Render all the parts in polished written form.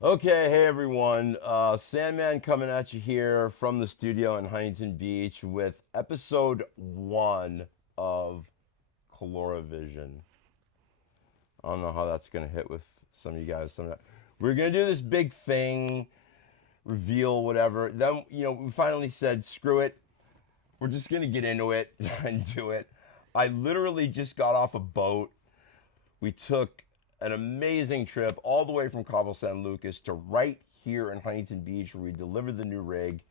Okay, hey everyone. Sandman coming at you here from the studio in Huntington Beach with episode one of COLLORAVISION. I don't know how that's going to hit with some of you guys. We're going to do this big thing, reveal whatever. Then, we finally said, screw it. We're just going to get into it and do it. I literally just got off a boat. We took an amazing trip all the way from Cabo San Lucas to right here in Huntington Beach where we delivered the new rig.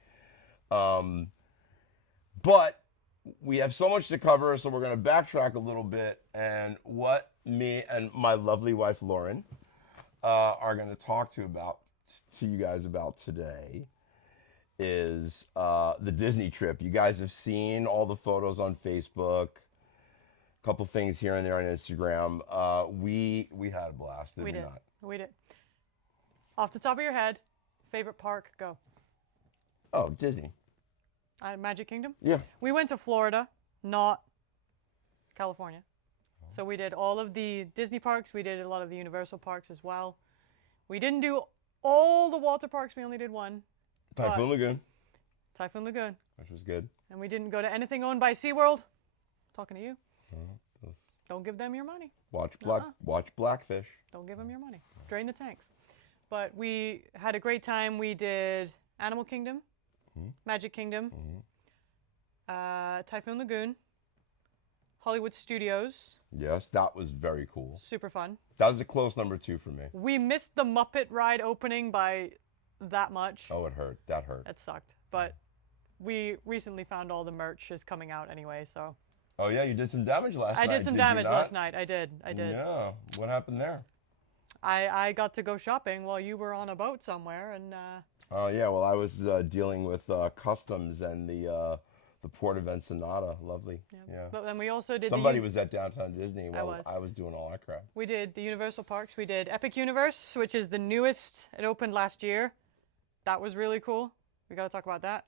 But we have so much to cover, so we're going to backtrack a little bit. And what me and my lovely wife Lauren are going to talk to you guys about today is the Disney trip. You guys have seen all the photos on Facebook, couple things here and there on Instagram. We had a blast, did we not? We did. Off the top of your head, favorite park, go. Oh, Disney. Magic Kingdom? Yeah. We went to Florida, not California. So we did all of the Disney parks. We did a lot of the Universal parks as well. We didn't do all the water parks. We only did one. Typhoon Lagoon. Typhoon Lagoon. Which was good. And we didn't go to anything owned by SeaWorld. Talking to you. Don't give them your money. Watch Blackfish. Don't give them your money. Drain the tanks. But we had a great time. We did Animal Kingdom, Magic Kingdom, Typhoon Lagoon, Hollywood Studios. Yes, that was very cool. Super fun. That was a close number 2 for me. We missed the Muppet ride opening by that much. Oh, it hurt. That hurt. That sucked. But we recently found all the merch is coming out anyway, so. Oh yeah, you did some damage last night. I did some damage last night. I did. Yeah. What happened there? I got to go shopping while you were on a boat somewhere, and. Oh yeah, well I was dealing with customs and the port of Ensenada. Lovely. Yeah. But then we also did. Somebody was at Downtown Disney while I was doing all that crap. We did the Universal parks. We did Epic Universe, which is the newest. It opened last year. That was really cool. We got to talk about that.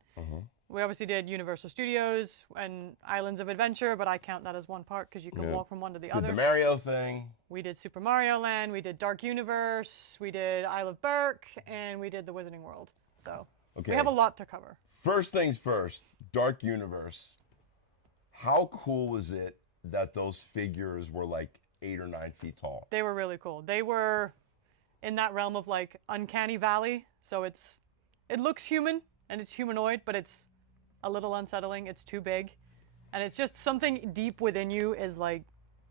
We obviously did Universal Studios and Islands of Adventure, but I count that as one park because you can walk from one to the other. Did the Mario thing. We did Super Mario Land. We did Dark Universe. We did Isle of Berk, and we did the Wizarding World. So we have a lot to cover. First things first, Dark Universe. How cool was it that those figures were like 8 or 9 feet tall? They were really cool. They were in that realm of like Uncanny Valley. So it looks human and it's humanoid, but it's a little unsettling. It's too big. And it's just something deep within you is like,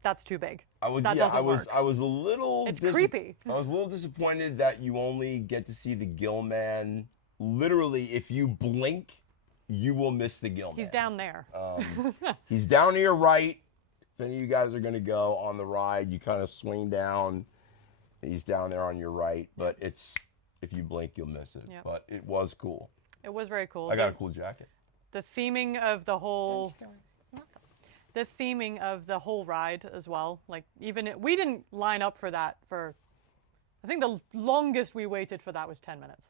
that's too big. I was a little... It's creepy. I was a little disappointed that you only get to see the Gill Man. Literally, if you blink, you will miss the Gill Man. He's down there. He's down to your right. If any of you guys are going to go on the ride, you kind of swing down. He's down there on your right. But if you blink, you'll miss it. Yep. But it was cool. It was very cool. I got a cool jacket. The theming of the whole ride as well. Like we didn't line up for that I think the longest we waited for that was 10 minutes.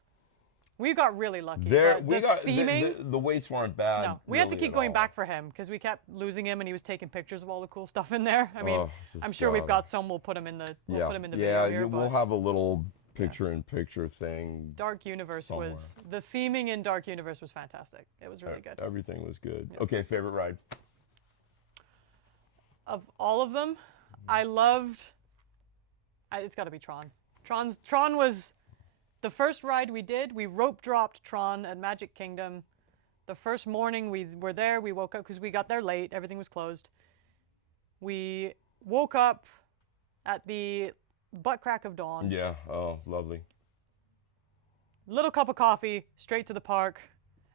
We got really lucky. The waits weren't bad. No, we had to keep going back for him because we kept losing him and he was taking pictures of all the cool stuff in there. I mean, I'm sure we've got some. We'll put him in the video here. We'll have a little picture-in-picture thing. Dark Universe somewhere. the theming in Dark Universe was fantastic. It was really good. Everything was good. Yep. Okay, favorite ride? Of all of them, I loved. It's got to be Tron. Tron was the first ride we did. We rope dropped Tron at Magic Kingdom. The first morning we were there, we woke up because we got there late. Everything was closed. We woke up at the butt crack of dawn. Yeah. Oh, lovely. Little cup of coffee, straight to the park,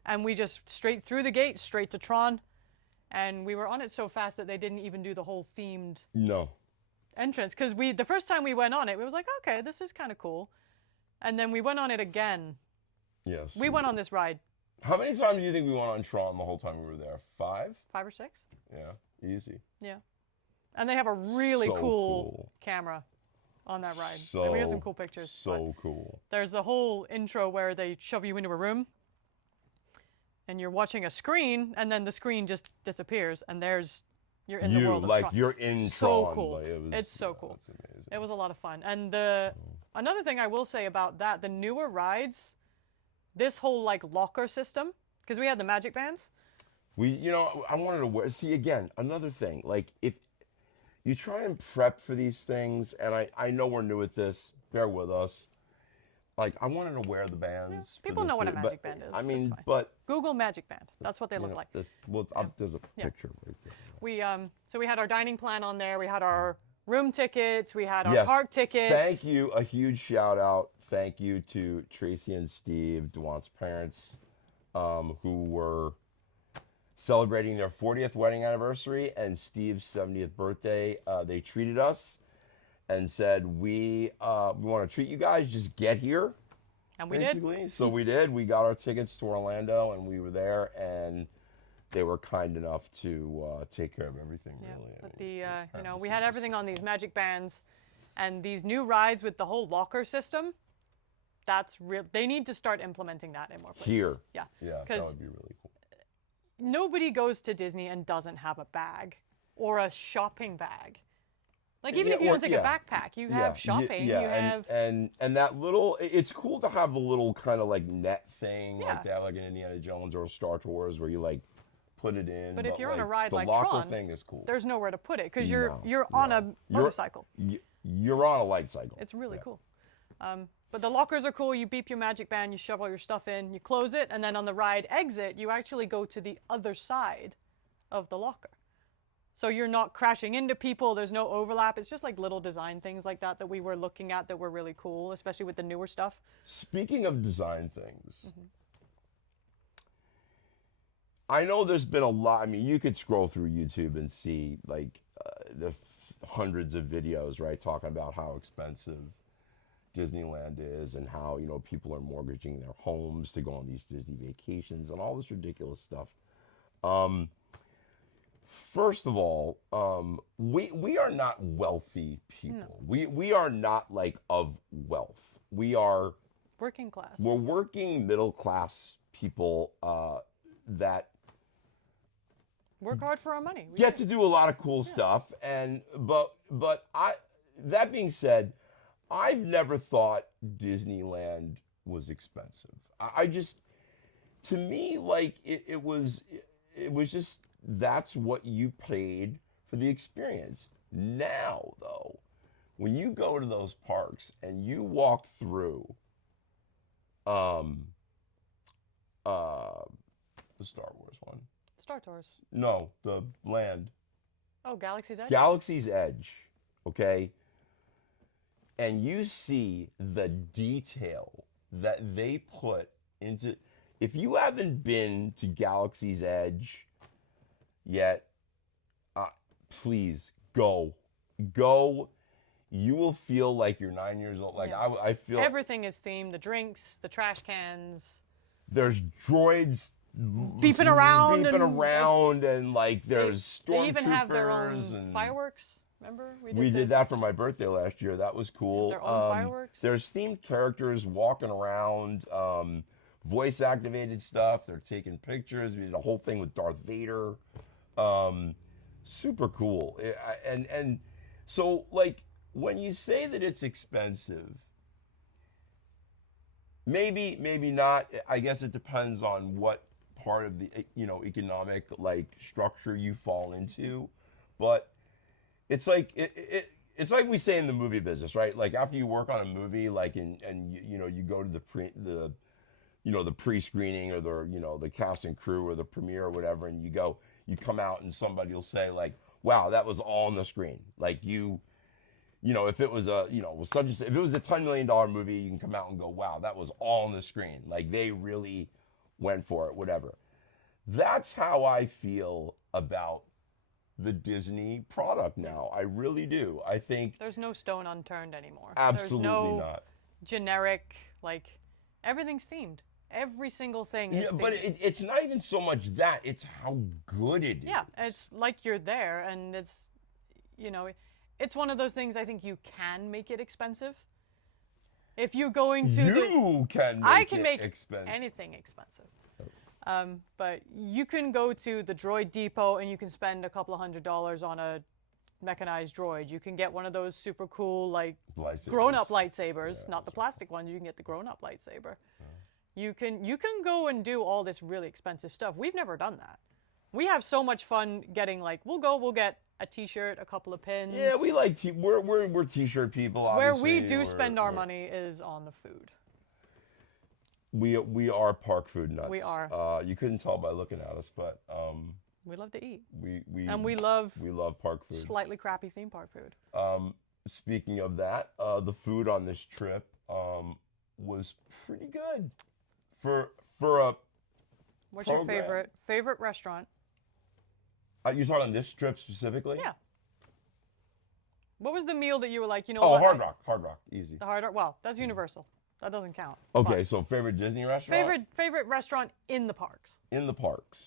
and we just straight through the gate, straight to Tron. And we were on it so fast that they didn't even do the whole themed entrance. Because the first time we went on it, we was like, okay, this is kind of cool. And then we went on it again. Yes. We went on this ride. How many times do you think we went on Tron the whole time we were there? 5? 5 or 6? Yeah, easy. Yeah. And they have a really cool camera on that ride. And we have some cool pictures. So cool. There's a whole intro where they shove you into a room and you're watching a screen and then the screen just disappears and you're in the world of Tron. You're in so Tron. Cool. It's so cool. It's amazing. It was a lot of fun. And the Another thing I will say about that, the newer rides, this whole like locker system, because we had the magic bands. I wanted to wear. See, again, another thing. Like, if you try and prep for these things, and I know we're new at this. Bear with us. Like, I wanted to wear the bands. Yeah, people know what a magic band is. I mean, it's fine. but Google magic band. That's what they look like. there's a picture right there. So we had our dining plan on there. We had our room tickets. We had our Yes. park tickets. Thank you. A huge shout out. Thank you to Tracy and Steve, Dewant's parents, who were celebrating their 40th wedding anniversary and Steve's 70th birthday. They treated us and said, we want to treat you guys. Just get here. And we basically. did. So we did. We got our tickets to Orlando, and we were there, and they were kind enough to take care of everything. Really. But we had everything on these magic bands, and these new rides with the whole locker system. That's real. They need to start implementing that in more places. Here. Yeah. Yeah, that would be really cool. Nobody goes to Disney and doesn't have a bag or a shopping bag. Like, even if you don't take a backpack, you have shopping, you have... And that little... It's cool to have the little kind of, like, net thing, like they have, like, in Indiana Jones or Star Tours, where you, like, put it in. But if you're on a ride like the locker Tron, thing is cool. There's nowhere to put it, because you're on a motorcycle. You're on a light cycle. It's really cool. But the lockers are cool. You beep your magic band, you shove all your stuff in, you close it, and then on the ride exit, you actually go to the other side of the locker. So you're not crashing into people. There's no overlap. It's just like little design things like that we were looking at that were really cool, especially with the newer stuff. Speaking of design things, I know there's been a lot. I mean, you could scroll through YouTube and see like the hundreds of videos, right, talking about how expensive Disneyland is and how, people are mortgaging their homes to go on these Disney vacations and all this ridiculous stuff. First of all, we are not wealthy people. No. We are not like of wealth. We are working class. We're working middle class people that work hard for our money. We get to do a lot of cool stuff. And but that being said, I've never thought Disneyland was expensive. I just, to me, like it was just, that's what you paid for the experience. Now, though, when you go to those parks and you walk through the Star Wars one. Star Tours. No, the land. Oh, Galaxy's Edge? Galaxy's Edge, okay? And you see the detail that they put into... If you haven't been to Galaxy's Edge yet, please go. Go. You will feel like you're 9 years old. Like I feel... Everything is themed. The drinks, the trash cans. There's droids... beeping around and like there's stormtroopers. They even have their own fireworks. Remember? We did that for my birthday last year. That was cool. Their own fireworks. There's themed characters walking around, voice activated stuff. They're taking pictures. We did a whole thing with Darth Vader. Super cool. And so like when you say that it's expensive, maybe not. I guess it depends on what part of the economic like structure you fall into, but it's like it's like we say in the movie business, right? Like after you work on a movie, like and you go to the pre-screening or the cast and crew or the premiere or whatever, and you come out and somebody will say like, wow, that was all on the screen. Like if it was a, if it was a $10 million movie, you can come out and go, wow, that was all on the screen. Like they really went for it, whatever. That's how I feel about the Disney product now. I really do. I think there's no stone unturned anymore. Absolutely there's no not. Generic, like everything's themed. Every single thing is themed. But it's not even so much that, it's how good it is. Yeah, it's like you're there, and it's, it's one of those things I think you can make it expensive. If you're going to I can make anything expensive. But you can go to the Droid Depot and you can spend a couple of $100s on a mechanized droid. You can get one of those super cool, like, Lightsabers. grown-up lightsabers, Yeah, not the plastic ones. You can get the grown-up lightsaber. You can go and do all this really expensive stuff. We've never done that. We have so much fun getting, like, we'll get a T-shirt, a couple of pins. Yeah, we like we're T-shirt people. Where Obviously. we do spend our money is on the food. We are park food nuts. We are. You couldn't tell by looking at us, but We love to eat. we love park food. slightly crappy theme park food. Speaking of that, the food on this trip was pretty good for a. What's program. your favorite restaurant? You talking on this trip specifically? Yeah. What was the meal that you were like, you know Oh, what? Hard Rock, easy. The Hard Rock. Well, that's Universal. That doesn't count. Okay, But so favorite Disney restaurant? favorite restaurant in the parks. In the parks.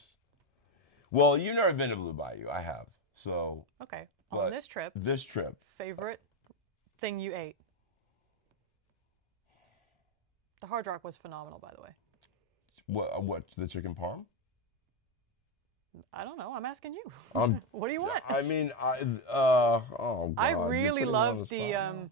Well, you've never been to Blue Bayou. I have. So. Okay. But On this trip, This trip. favorite thing you ate. The Hard Rock was phenomenal, by the way. What? The chicken parm? I don't know. I'm asking you. Um, What do you want? I mean, oh God. I you're really putting me on loved the spot now.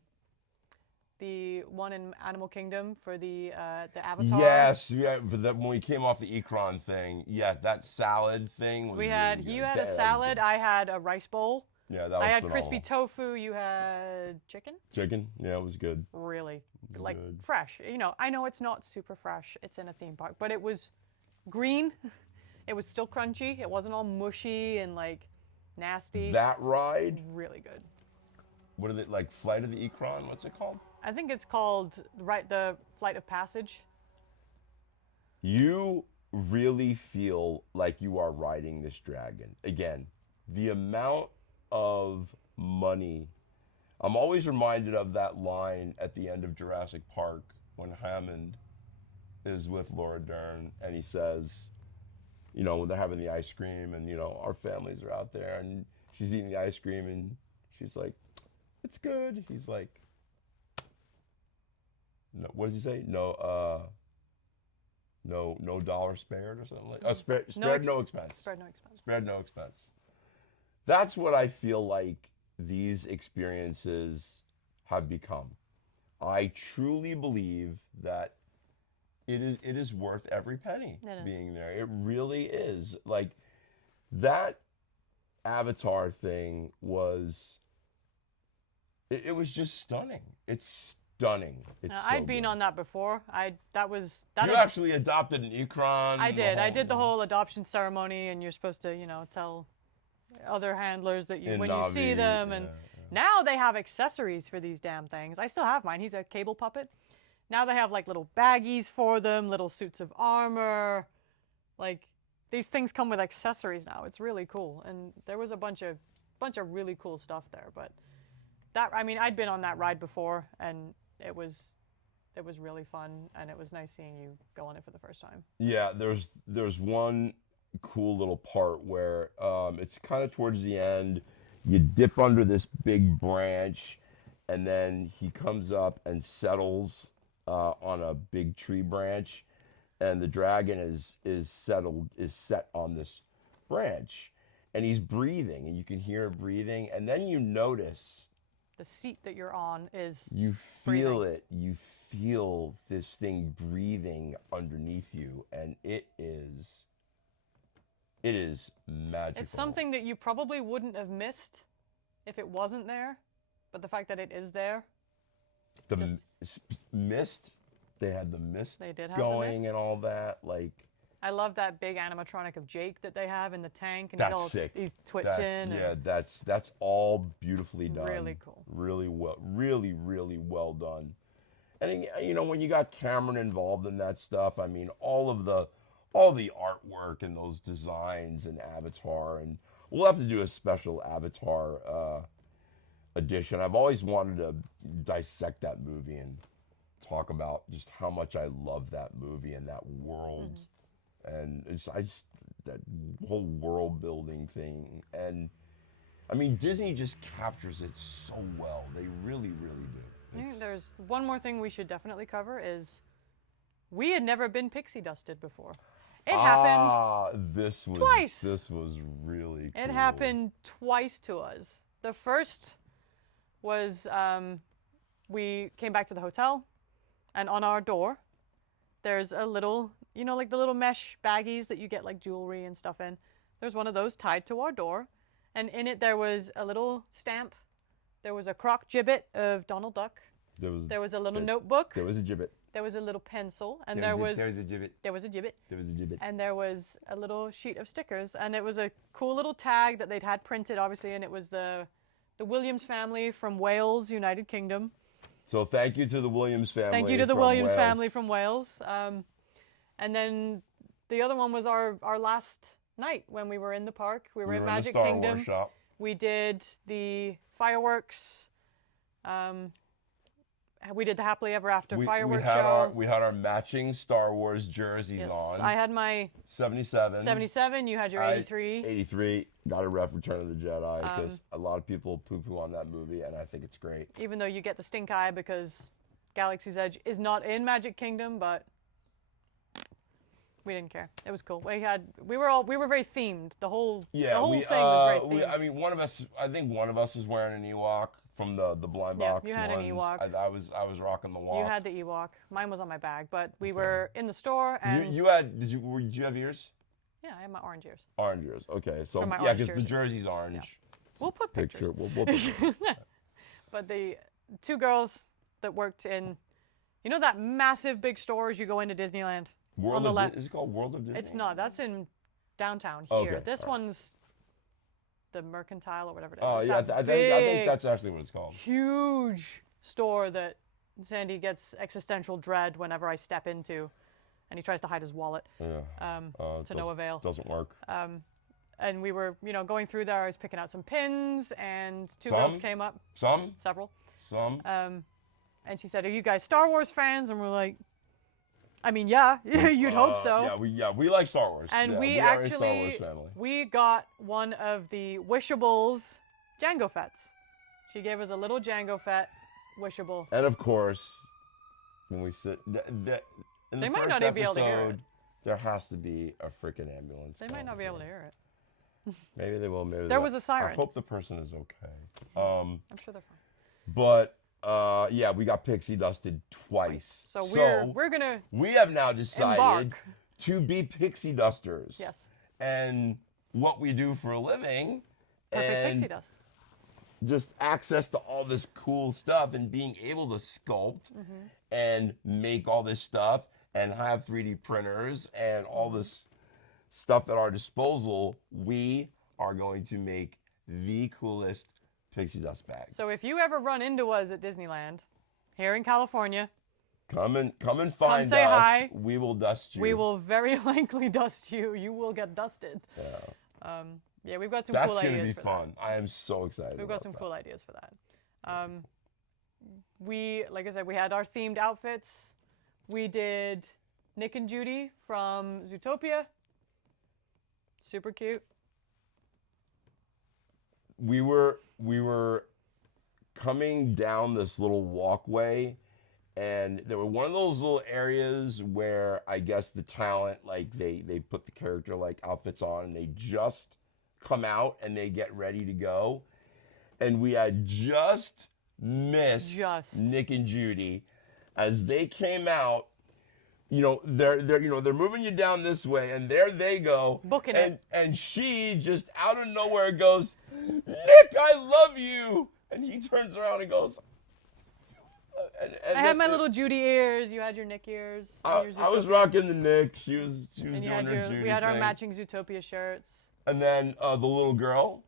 the one in Animal Kingdom for the Avatar. Yes, yeah. For that, when we came off the Ikron thing, yeah, that salad thing was. We had really you good. had a That was salad. good. I had a rice bowl. Yeah, that was I had phenomenal. crispy tofu. You had chicken. Chicken. Yeah, it was good. Really, like Good. fresh. You know, I know it's not super fresh. It's in a theme park, but it was green. It was still crunchy. It wasn't all mushy and like nasty. That ride. Really good. What are they like? Flight of the Ikron. What's it called? I think it's called the Flight of Passage. You really feel like you are riding this dragon. Again, the amount of money. I'm always reminded of that line at the end of Jurassic Park when Hammond is with Laura Dern and he says, you know, when they're having the ice cream and, you know, our families are out there and she's eating the ice cream and she's like, it's good. He's like, no, what does he say? No dollar spared or something like. Spared no expense. Spared no expense. Spared no expense. That's what I feel like these experiences have become. I truly believe that it is worth every penny being there. It really is. Like that Avatar thing was. It was just stunning. It's stunning. It's so I'd been good. on that before. You actually adopted an Ikron. I did. I did the whole adoption ceremony, and you're supposed to, you know, tell other handlers that when you see them, and now they have accessories for these damn things. I still have mine. He's a cable puppet. Now they have like little baggies for them, little suits of armor. Like these things come with accessories now. It's really cool, and there was a bunch of really cool stuff there. But that, I mean, I'd been on that ride before, and it was really fun, and it was nice seeing you go on it for the first time. Yeah, there's one cool little part where it's kind of towards the end. You dip under this big branch, and then he comes up and settles on a big tree branch, and the dragon is set on this branch, and he's breathing, and you can hear it breathing, and then you notice the seat that you're on is you feel breathing. it. You feel this thing breathing underneath you, and it is magical. It's something that you probably wouldn't have missed if it wasn't there, but the fact that it is there. The mist, they had the mist They did have going the mist. and all that. Like I love that big animatronic of Jake that they have in the tank, and that's sick. He's twitching. That's all beautifully done. Really cool. Really really well done. And you know, when you got Cameron involved in that stuff, I mean, all the artwork and those designs and Avatar, and we'll have to do a special Avatar edition. I've always wanted to dissect that movie and talk about just how much I love that movie and that world. And that whole world building thing. And I mean, Disney just captures it so well. They really do. I think there's one more thing we should definitely cover is we had never been pixie dusted before. It happened this was twice. This was really cool. It happened twice to us. The first was we came back to the hotel, and on our door, there's a little, like the little mesh baggies that you get like jewelry and stuff in. There's one of those tied to our door, and in it there was a little stamp. There was a croc gibbet of Donald Duck. There was a little notebook. There was a gibbet. There was a little pencil, and there was a gibbet. There was a gibbet. There was a gibbet. And there was a little sheet of stickers, and it was a cool little tag that they'd had printed, obviously, and it was the Williams family from Wales, United Kingdom. So thank you to the Williams family. Thank you to the Williams family from Wales. And then the other one was our last night when we were in the park. We were in Magic Star Kingdom. Wars shop. We did the fireworks. We did the Happily Ever After fireworks show. We had our matching Star Wars jerseys on. I had my 77. 77. You had your 83. 83. Got to rep Return of the Jedi because a lot of people poo-poo on that movie, and I think it's great. Even though you get the stink eye because Galaxy's Edge is not in Magic Kingdom, but we didn't care. It was cool. We were very themed. The whole thing was very themed. I think one of us was wearing an Ewok from the blind box. You had an Ewok. I was rocking the walk. You had the Ewok. Mine was on my bag, but we were in the store and did you have ears? Yeah, I had my orange ears. Orange ears. Okay, so because the jersey's orange. Yeah. We'll put pictures. We'll put pictures. But the two girls that worked in, that massive big stores you go into Disneyland on the left. Is it called World of Disney? It's not. That's in downtown here. Okay, this one's the Mercantile or whatever it is. Oh, yeah, I think that's actually what it's called. Huge store that Sandy gets existential dread whenever I step into, and he tries to hide his wallet. Yeah. To no avail. Doesn't work. And we were, going through there. I was picking out some pins, and two girls came up. Several. And she said, "Are you guys Star Wars fans?" And we're like, I mean, yeah, you'd hope so. We like Star Wars. And we are a actually, Star Wars family. We got one of the Wishables Jango Fett's. She gave us a little Jango Fett wishable. And of course, when we sit, they might not even be able to hear it. There has to be a freaking ambulance. They might not be able to hear it. Maybe they will. Maybe there was a siren. I hope the person is okay. I'm sure they're fine. But we got pixie dusted twice. So we're gonna. We have now decided embark. To be pixie dusters. Yes. And what we do for a living. Perfect pixie dust. Just access to all this cool stuff and being able to sculpt and make all this stuff and have 3D printers and all this stuff at our disposal, we are going to make the coolest pixie dust bags. So if you ever run into us at Disneyland, here in California, come and find say us. Hi. We will dust you. We will very likely dust you. You will get dusted. Yeah. We've got some cool ideas for that. That's going to be fun. I am so excited. We've got some cool ideas for that. Like I said, we had our themed outfits. We did Nick and Judy from Zootopia. Super cute. We were coming down this little walkway, and there were one of those little areas where I guess the talent, like they put the character like outfits on and they just come out and they get ready to go. And we had just missed Nick and Judy as they came out. They're moving you down this way, and there they go. Booking it. And she just out of nowhere goes, "Nick, I love you." And he turns around and goes, I had my little Judy ears. You had your Nick ears. I was rocking the Nick. She was doing her Judy We had our thing. matching Zootopia shirts. And then the little girl,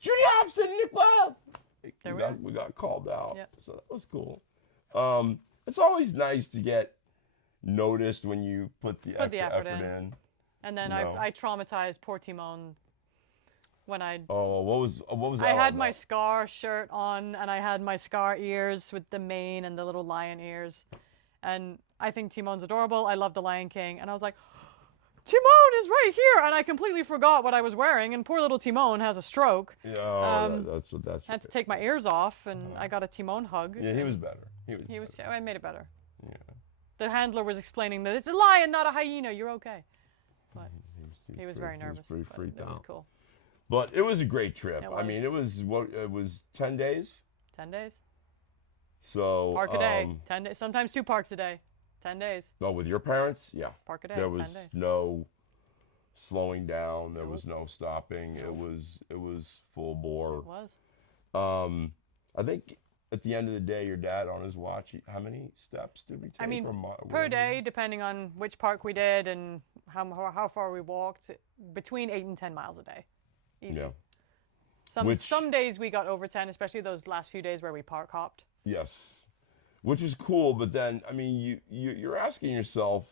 Judy Hobson, Nick Webb. We got called out. Yep. So that was cool. It's always nice to get noticed when you put the effort in. And then I traumatized poor Timon when I. Oh, what was that? I had my Scar shirt on, and I had my Scar ears with the mane and the little lion ears, and I think Timon's adorable. I love the Lion King, and I was like, Timon is right here, and I completely forgot what I was wearing, and poor little Timon has a stroke. Yeah, that's. I had to take my ears off, and I got a Timon hug. Yeah, he was better. I made it better. Yeah. The handler was explaining that it's a lion, not a hyena. You're okay. But he was very nervous. He was pretty freaked out. It was cool. But it was a great trip. It I was. mean, it was 10 days. 10 days. So Park a day. 10 days. Sometimes 2 parks a day. 10 days. oh, with your parents, yeah. Park a day. There 10 was days. no slowing down. There Nope. was no stopping. Nope. It was full bore. It was. I think at the end of the day, your dad on his watch, how many steps did we take? I mean, or per whatever? day, depending on which park we did and how far we walked, between 8 and 10 miles a day. Easy. Yeah. Some days we got over 10, especially those last few days where we park hopped. Yes. Which is cool, but then I mean, you're asking yourself,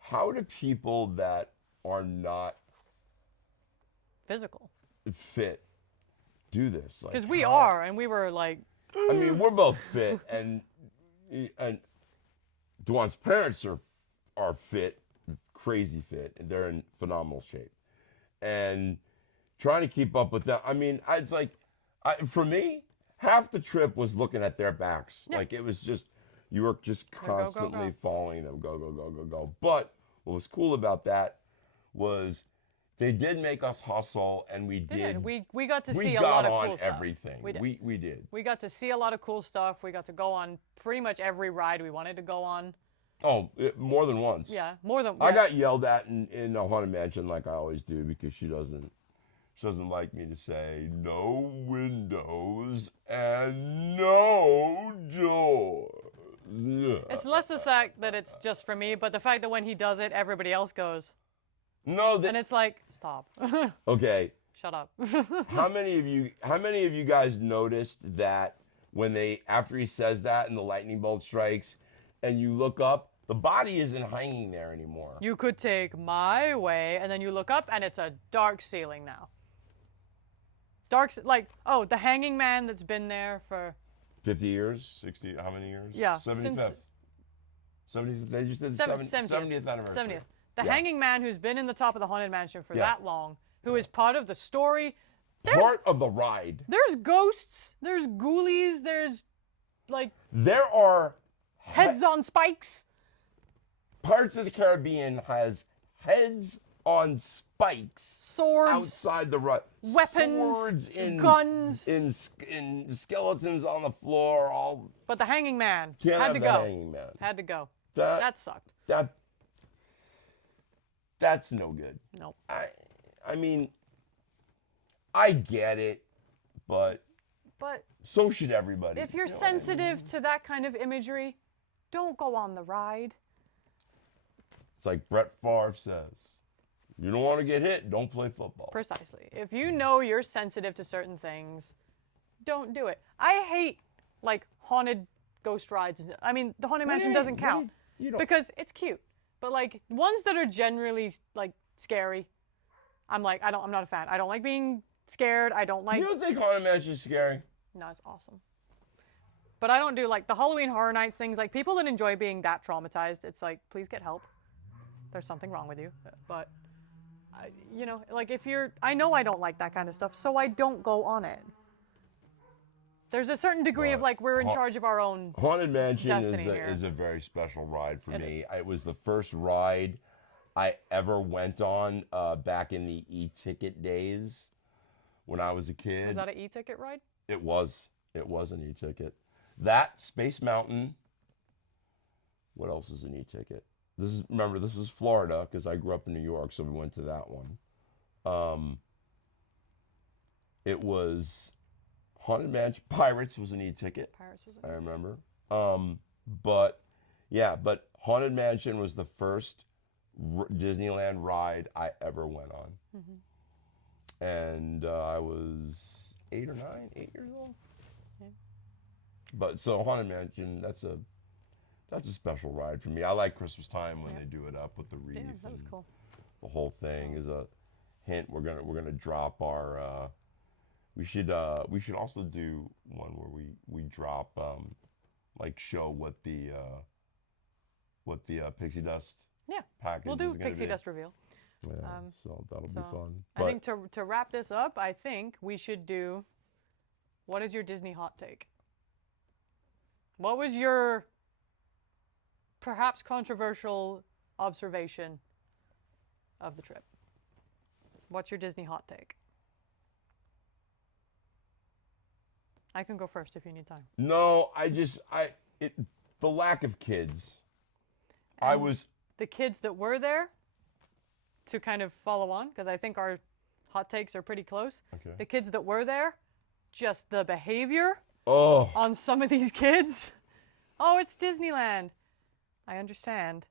how do people that are not Physical. fit do this? Because we how- are, and we were like, I mean, we're both fit, and Duan's parents are fit, crazy fit, and they're in phenomenal shape. And trying to keep up with that, I mean, it's like, for me, half the trip was looking at their backs. Yeah. Like it was just, you were just Go, go, go, constantly go. following them, go, go, go, go, go. But what was cool about that was they did make us hustle, and we did. we got to We see a got lot of on cool stuff. everything. We did. We did. We got to see a lot of cool stuff. We got to go on pretty much every ride we wanted to go on. Oh, more than once. Yeah, more than. I yeah. got yelled at in a haunted mansion like I always do because she doesn't like me to say no windows and no doors. Yeah. It's less the fact that it's just for me, but the fact that when he does it, everybody else goes. No, And it's like, stop. okay. Shut up. How many of you guys noticed that when after he says that and the lightning bolt strikes and you look up, the body isn't hanging there anymore. You could take my way, and then you look up, and it's a dark ceiling now. Oh, the hanging man that's been there for 50 years? 60, how many years? Yeah, 75th. since- 75th. They just did 70th 70th anniversary. 70th. The Yeah. hanging man who's been in the top of the haunted mansion for Yeah. that long, who is part of the story. Part of the ride. There's ghosts, there's ghoulies, there's like There are heads on spikes. Pirates of the Caribbean has heads on spikes Swords, outside the ride. weapons, Swords guns. in skeletons on the floor. All But the hanging man can't had have to the go. hanging man. Had to go. That That sucked. that's no good. Nope. I mean, I get it, but But so should everybody. if you're You know what I mean? sensitive to that kind of imagery, don't go on the ride. It's like Brett Favre says, you don't want to get hit, don't play football. Precisely. If you know you're sensitive to certain things, don't do it. I hate like haunted ghost rides. I mean, the haunted mansion doesn't count You don't. because it's cute. But like ones that are generally like scary, I'm like I'm not a fan. I don't like being scared. I don't like. You don't think Haunted Mansion is scary? No, it's awesome. But I don't do like the Halloween Horror Nights things. Like people that enjoy being that traumatized, it's like please get help. There's something wrong with you. But you know, like if you're, I know I don't like that kind of stuff, so I don't go on it. There's a certain degree of like we're in charge of our own. Haunted Mansion Destiny here. is a very special ride for It me. It was the first ride I ever went on back in the e-ticket days when I was a kid. Was that an e-ticket ride? It was. It was an e-ticket. That, Space Mountain. What else is an e-ticket? This was Florida because I grew up in New York, so we went to that one. It was Haunted Mansion. Pirates was an e-ticket. Pirates was I remember. But Haunted Mansion was the first Disneyland ride I ever went on. Mm-hmm. And I was 8 years old. Yeah. But so Haunted Mansion, that's a special ride for me. I like Christmas time when they do it up with the wreath. Yeah, that was and cool. The whole thing is a hint. We're gonna drop our. We should also do one where we drop like show what the pixie dust Yeah, package we'll is do gonna pixie be. dust reveal. Yeah, so that'll be So, fun. I think to wrap this up, I think we should do. What is your Disney hot take? What was your perhaps controversial observation of the trip? What's your Disney hot take? I can go first if you need time. No, the lack of kids. I And was, the kids that were there, to kind of follow on, because I think our hot takes are pretty close. okay. The kids that were there, just the behavior Oh, on some of these kids. Oh, it's Disneyland. I understand.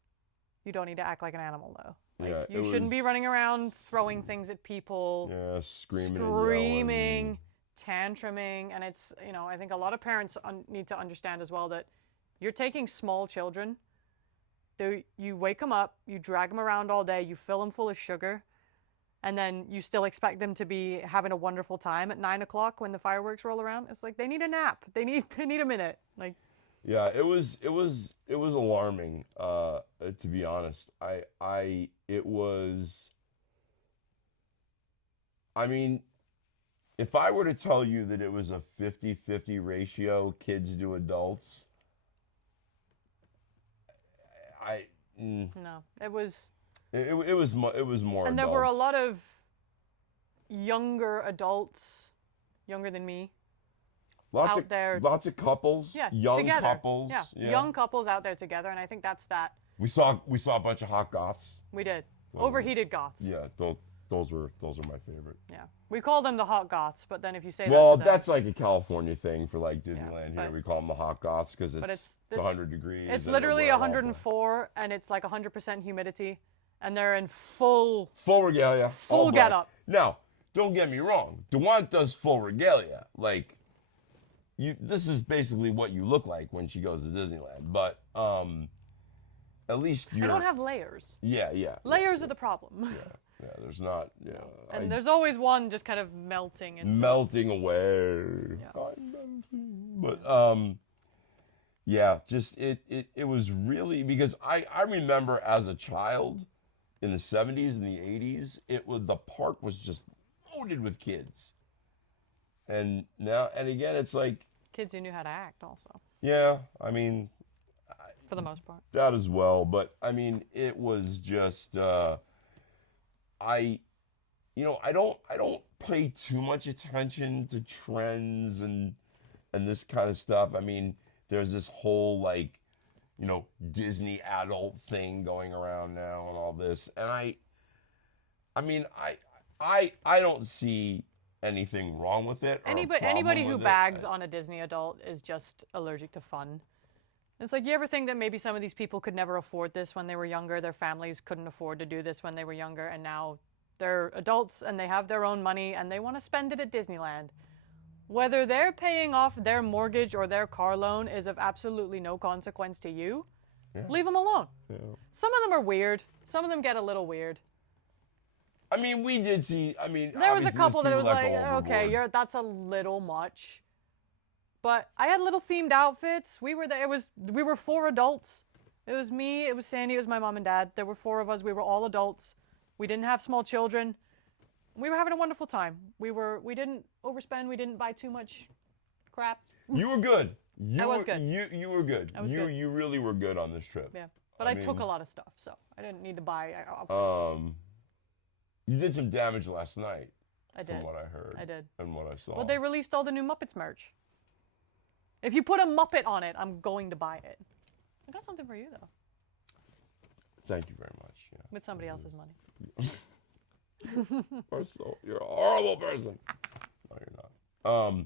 You don't need to act like an animal, though. Like, yeah. you shouldn't be running around throwing things at people, Yeah, screaming, screaming, tantruming. And it's, you know, I think a lot of parents need to understand as well that you're taking small children. You wake them up, you drag them around all day, you fill them full of sugar, and then you still expect them to be having a wonderful time at 9 o'clock when the fireworks roll around. It's like they need a nap. They need a minute. Like, Yeah, it was alarming. To be honest, it was. I mean, if I were to tell you that it was a 50-50 ratio, kids to adults, no, it was. it was more. And there were a lot of younger adults, younger than me, lots out of there. lots of couples, Yeah, young together. couples. Yeah, young couples out there together, and I think that's that. We saw a bunch of hot goths. We did. Those Overheated goths. Yeah, those were my favorite. Yeah. We call them the hot goths, but then if you say Well, that to them, that's like a California thing for like Disneyland here. but- We call them the hot goths because it's this- 100 degrees. it's and literally they're wearing all 104, and it's like 100% humidity, and they're in full regalia. Full all black. getup. Now, don't get me wrong. DeWant does full regalia. Like, this is basically what you look like when she goes to Disneyland. But at least I you're. don't have layers. Yeah. Layers are the problem. Yeah. There's not. Yeah. And there's always one just kind of melting into melting away. Yeah. I'm melting. But yeah, just it was really because I remember as a child in the 70s and the 80s, the park was just loaded with kids. And now and again it's like kids who knew how to act also, yeah, I mean for the most part. that as well, but I mean it was just I don't pay too much attention to trends and this kind of stuff. I mean, there's this whole like, Disney adult thing going around now and all this. And I mean, I don't see anything wrong with it. Or Anybody who with it. bags on a Disney adult is just allergic to fun. It's like, you ever think that maybe some of these people could never afford this when they were younger, their families couldn't afford to do this when they were younger, and now they're adults and they have their own money and they want to spend it at Disneyland. Whether they're paying off their mortgage or their car loan is of absolutely no consequence to you. Yeah. Leave them alone. Yeah. Some of them are weird. Some of them get a little weird. I mean, we did see. I mean, there was a obviously couple that it there's was people like, that go okay, overboard. that's a little much. But I had little themed outfits. We were there. We were 4 adults. It was me. It was Sandy. It was my mom and dad. There were 4 of us. We were all adults. We didn't have small children. We were having a wonderful time. We didn't overspend. We didn't buy too much crap. You were good. I was good. You were good. I was good. You really were good on this trip. Yeah, but I took a lot of stuff, so I didn't need to buy. You did some damage last night. I did. From what I heard. I did. And what I saw. Well, they released all the new Muppets merch. If you put a Muppet on it, I'm going to buy it. I got something for you though. Thank you very much. Yeah. With somebody else's money. You're a horrible person. No, you're not.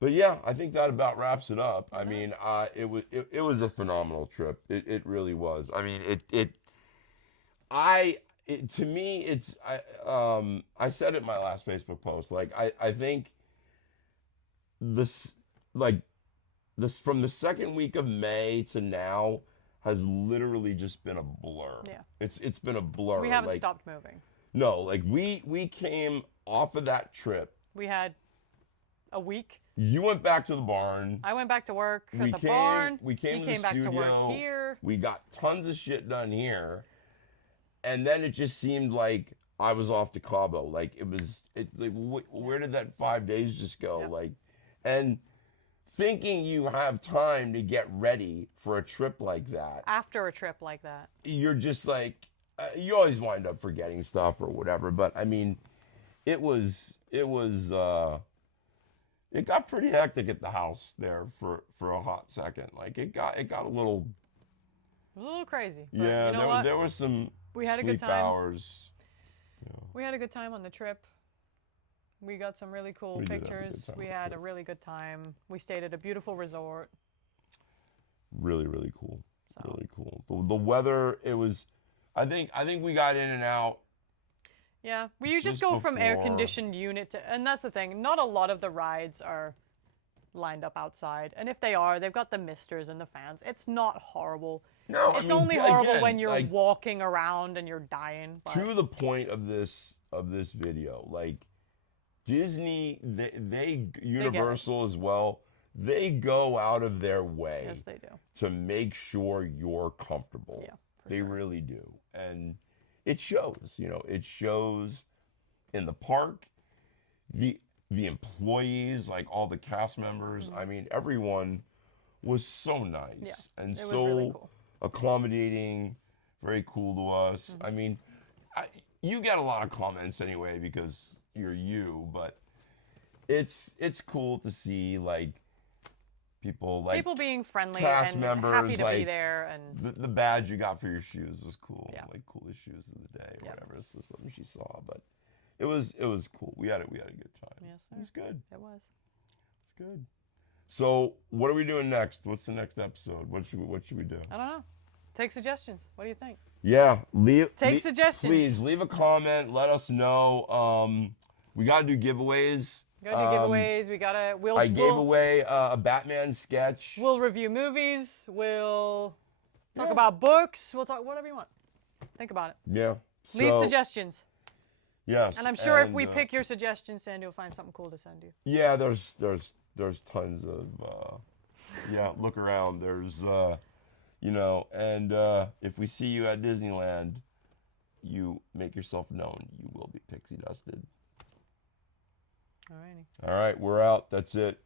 But yeah, I think that about wraps it up. I mean, it was a phenomenal trip. It really was. I mean, to me, it's I said it in my last Facebook post. Like I think this from the second week of May to now has literally just been a blur. Yeah. It's been a blur. We haven't stopped moving. No, like we came off of that trip. We had a week. You went back to the barn. I went back to work at the came, barn. We came he to came the back studio. to work here. We got tons of shit done here. And then it just seemed like I was off to Cabo. Like where did that 5 days just go? Yep. Like, and thinking you have time to get ready for a trip like that. After a trip like that. You're just like, you always wind up forgetting stuff or whatever. But I mean, it was it got pretty hectic at the house there for a hot second. Like it got a little. It was a little crazy. But Yeah, you know what? there was some We had a good sleep time. hours. You know, We had a good time on the trip. We got some really cool We did have a good pictures. time We on the had trip. a really good time. We stayed at a beautiful resort. really cool. So Really cool. The weather, it was. I think we got in and out. yeah, you just Just go from air before- conditioned unit to, and that's the thing. Not a lot of the rides are lined up outside, and if they are, they've got the misters and the fans. It's not horrible. No, It's I mean, only horrible again, when you're like, walking around and you're dying. But to the point of this video. Like Disney, they Universal as well. They go out of their way yes, they do. to make sure you're comfortable. Yeah, for They sure. really do, and it shows. You know, it shows in the park. The employees, like all the cast members. I mean, everyone was so nice Yeah, and it was so really cool. accommodating, very cool to us. I mean, you get a lot of comments anyway because you're you, but it's cool to see like people being friendly cast and members, happy to be like, there, and the badge you got for your shoes was cool. Yeah. Like coolest shoes of the day or Yeah. whatever. This was something she saw, but it was cool. We had a good time. yes, It was sir. good. It was. It's good. So what are we doing next? What's the next episode? What should we do? I don't know. Take suggestions. What do you think? Yeah, Take suggestions. Please leave a comment. Let us know. We gotta do giveaways. We gotta do giveaways. We gotta. I gave away a Batman sketch. We'll review movies. We'll talk Yeah. about books. We'll talk whatever you want. Think about it. Yeah. Leave So, suggestions. Yes. And I'm sure if and, we pick your suggestions, Sandy will find something cool to send you. Yeah, there's tons of yeah. Look around. There's you know, and if we see you at Disneyland, you make yourself known. You will be pixie dusted. Alrighty. All right, we're out. That's it.